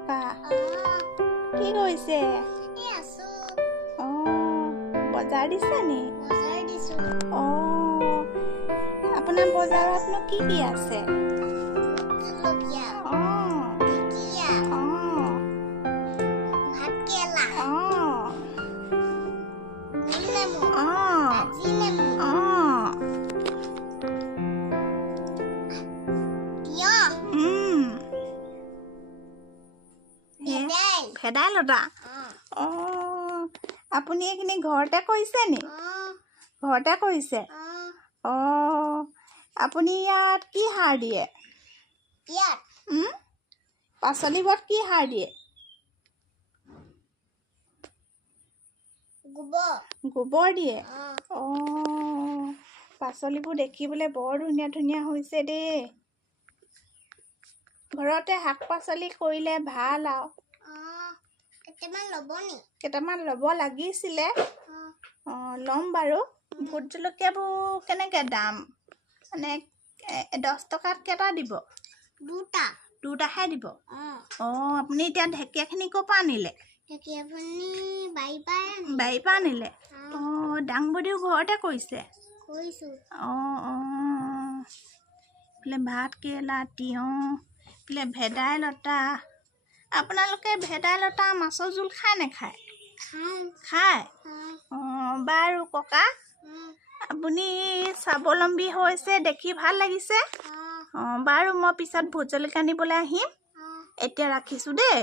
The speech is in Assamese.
ককা কি কৰিছে? বজাৰ দিছে নি? আপোনাৰ বজাৰতনো কি কি আছে? ভেদাইলতা আপুনি এইখিনি ঘৰতে কৰিছে নি? ঘৰতে কৰিছে? আপুনি ইয়াত কি সাৰ দিয়ে? পাচলিবোৰত কি সাৰ দিয়ে? গোবৰ দিয়ে? পাচলিবোৰ দেখিবলৈ বৰ ধুনীয়া ধুনীয়া হৈছে দেই। ঘৰতে শাক পাচলি কৰিলে ভাল আৰু। কেইটামান ল'ব লাগিছিলে। ল'ম বাৰু। ভোট জলকীয়াবোৰ কেনেকৈ দাম? মানে 10 টকাত কেইটা দিব? দুটাহে দিব? আপুনি এতিয়া ঢেকীয়াখিনি ক'ৰ পৰা আনিলে? বাৰীৰ পৰা আনিলে? দাংবডিও ঘৰতে কৰিছে? এইফালে ভাত কেৰেলা, তিয়ঁহ, এইফালে ভেদাইলতা। আপোনালোকে ভেদাইলতা মাছৰ জোল খায় নেখায়? খায়? বাৰু ককা, আপুনি স্বাৱলম্বী হৈছে দেখি ভাল লাগিছে। বাৰু মই পিছত ভোট জলকীয়া আনিবলৈ আহিম। এতিয়া ৰাখিছোঁ দেই।